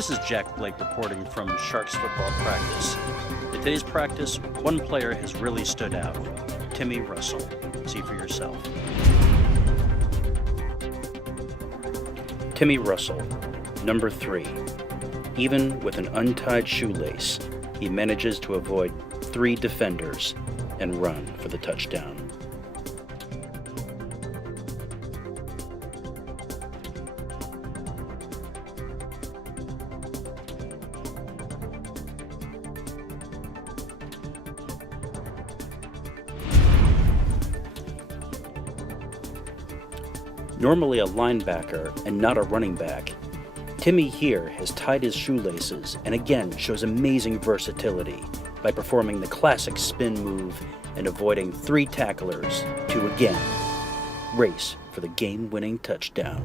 This is Jack Blake reporting from Sharks football practice. In today's practice, one player has really stood out, Timmy Russell. See for yourself. Timmy Russell, number 3. Even with an untied shoelace, he manages to avoid 3 defenders and run for the touchdown. Normally a linebacker and not a running back, Timmy here has tied his shoelaces and again shows amazing versatility by performing the classic spin move and avoiding 3 tacklers to again race for the game-winning touchdown.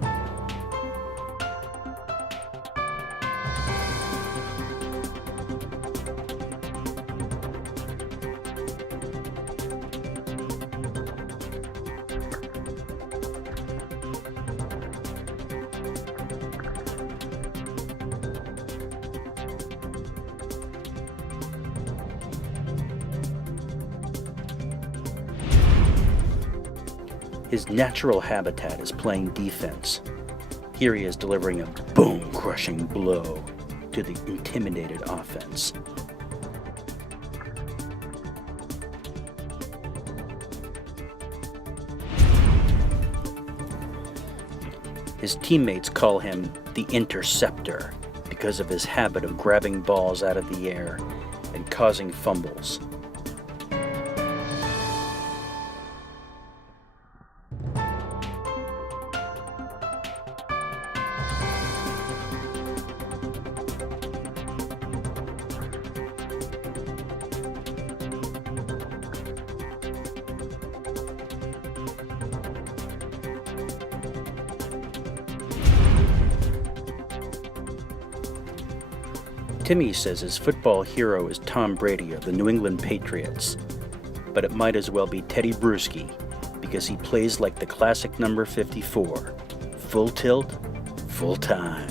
His natural habitat is playing defense. Here he is delivering a boom-crushing blow to the intimidated offense. His teammates call him the Interceptor because of his habit of grabbing balls out of the air and causing fumbles. Timmy says his football hero is Tom Brady of the New England Patriots, but it might as well be Teddy Bruschi because he plays like the classic number 54, full tilt, full time.